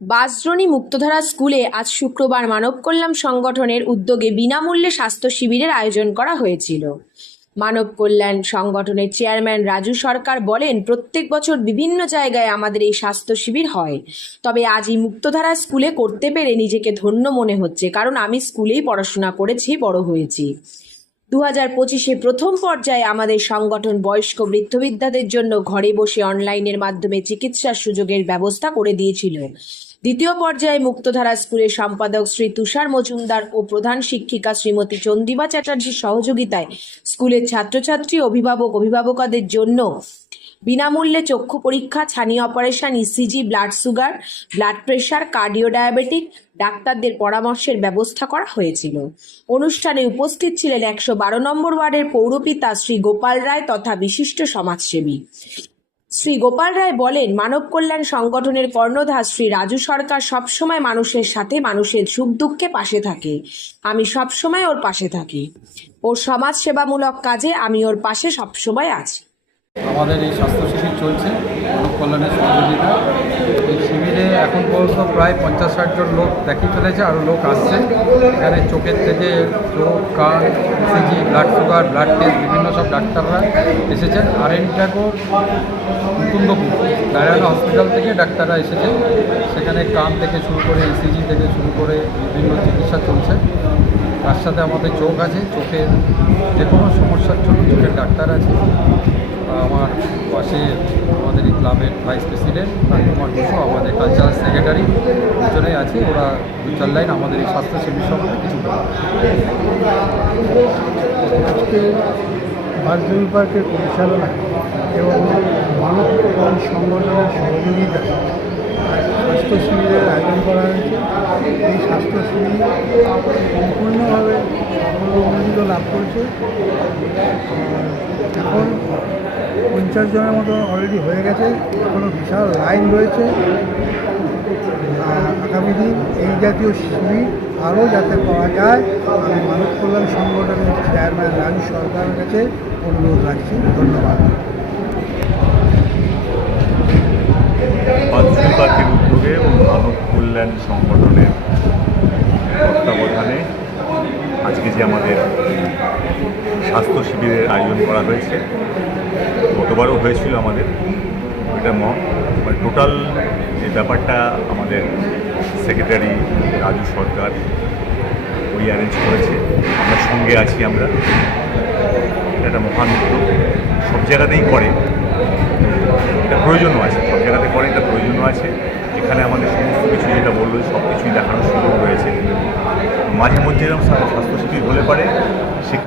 বাসদ্রোণী মুক্তধারা স্কুলে আজ শুক্রবার মানব কল্যাণ সংগঠনের উদ্যোগে বিনামূল্যে স্বাস্থ্য শিবিরের আয়োজন করা হয়েছিল। মানব কল্যাণ সংগঠনের চেয়ারম্যান রাজু সরকার বলেন, প্রত্যেক বছর বিভিন্ন জায়গায় আমাদের এই স্বাস্থ্য শিবির হয়। তবে আজ এই মুক্তধারা স্কুলে করতে পেরে নিজেকে ধন্য মনে হচ্ছে, কারণ আমি স্কুলেই পড়াশোনা করেছি, বড় হয়েছি। দু হাজার পঁচিশে প্রথম পর্যায়ে আমাদের সংগঠন বয়স্ক বৃদ্ধবিদ্যাদের জন্য ঘরে বসে অনলাইনের মাধ্যমে চিকিৎসার সুযোগের ব্যবস্থা করে দিয়েছিল। দ্বিতীয় পর্যায়ে মুক্তধারা স্কুলের সম্পাদক শ্রী তুষার মজুমদার ও প্রধান শিক্ষিকা শ্রীমতী চন্দিমা চ্যাটার্জির সহযোগিতায় স্কুলের ছাত্রছাত্রী, অভিভাবক, অভিভাবকদের জন্য বিনামূল্যে চক্ষু পরীক্ষা, ছানি operation ECG blood sugar blood pressure cardio diabetic ডাক্তারদের পরামর্শের ব্যবস্থা করা হয়েছিল। অনুষ্ঠানে উপস্থিত ছিলেন একশো বারো নম্বর ওয়ার্ডের পৌরপিতা শ্রী গোপাল রায় তথা বিশিষ্ট সমাজসেবী। শ্রী গোপাল রায় বলেন, মানব কল্যাণ সংগঠনের কর্ণধার শ্রী রাজু সরকার সবসময় মানুষের সাথে মানুষের সুখ দুঃখে পাশে থাকে। আমি সবসময় ওর পাশে থাকি। ওর সমাজ সেবামূলক কাজে আমি ওর পাশে সবসময় আছি। আমাদের এই স্বাস্থ্য শিবির চলছে মানব কল্যাণের সহযোগিতা। এই শিবিরে এখন পর্যন্ত প্রায় পঞ্চাশ ষাট জন লোক দেখিয়ে ফেলেছে আরও লোক আসছে। এখানে চোখের থেকে চোখ, কান ECG blood sugar blood test বিভিন্ন সব ডাক্তাররা এসেছেন। R N Tagore Mukundapur, Narayana hospital থেকে ডাক্তাররা এসেছেন সেখানে কান থেকে শুরু করে ইসিজি থেকে শুরু করে বিভিন্ন চিকিৎসা চলছে। তার সাথে আমাদের চোখ আছে, চোখের যে কোনো সমস্যার জন্য চোখের ডাক্তার আছে। আমার পাশে আমাদের এই ক্লাবের ভাইস প্রেসিডেন্ট কুমার বসু আমাদের কালচারাল সেক্রেটারি দুজনেই আছে। ওরা দু চার লাইন আমাদের এই স্বাস্থ্য শিবির সম্বন্ধে কিছু আজকে পার্কের পরিচালনা এবং মানব সংগঠনের সহযোগিতা স্বাস্থ্য শিবিরের আয়োজন করা হয়েছে। এই স্বাস্থ্য শিবির সম্পূর্ণভাবে সফলমণ্ডিত লাভ করেছে। এখন পঞ্চাশ জনের মতো অলরেডি হয়ে গেছে। এখনও বিশাল লাইন রয়েছে। আগামী দিন এই জাতীয় শিবির আরও যাতে পাওয়া যায়, আমি মানব কল্যাণ সংগঠনের চেয়ারম্যান রাজু সরকারের কাছে অনুরোধ রাখছি। ধন্যবাদ। পার্কের উদ্যোগে মানব কল্যাণ সংগঠনের তত্ত্বাবধানে আজকে যে আমাদের স্বাস্থ্য শিবিরের আয়োজন করা হয়েছে গতবারও হয়েছিল আমাদের এটা ম মানে টোটাল যে ব্যাপারটা আমাদের সেক্রেটারি রাজু সরকার, ওই অ্যারেঞ্জ করেছে। আমরা সঙ্গে আছি আমরা। এটা একটা মহান উদ্যোগ। সব জায়গাতেই করে। এটা প্রয়োজনও আছে। সব জায়গাতে করে, এটা প্রয়োজনও আছে। এখানে আমাদের সমস্ত কিছু যেটা বলল, সব কিছুই দেখানোর সুযোগ রয়েছে। মাঝে মধ্যে এরকম স্বাস্থ্য শিবির হলে পারে, সেখানে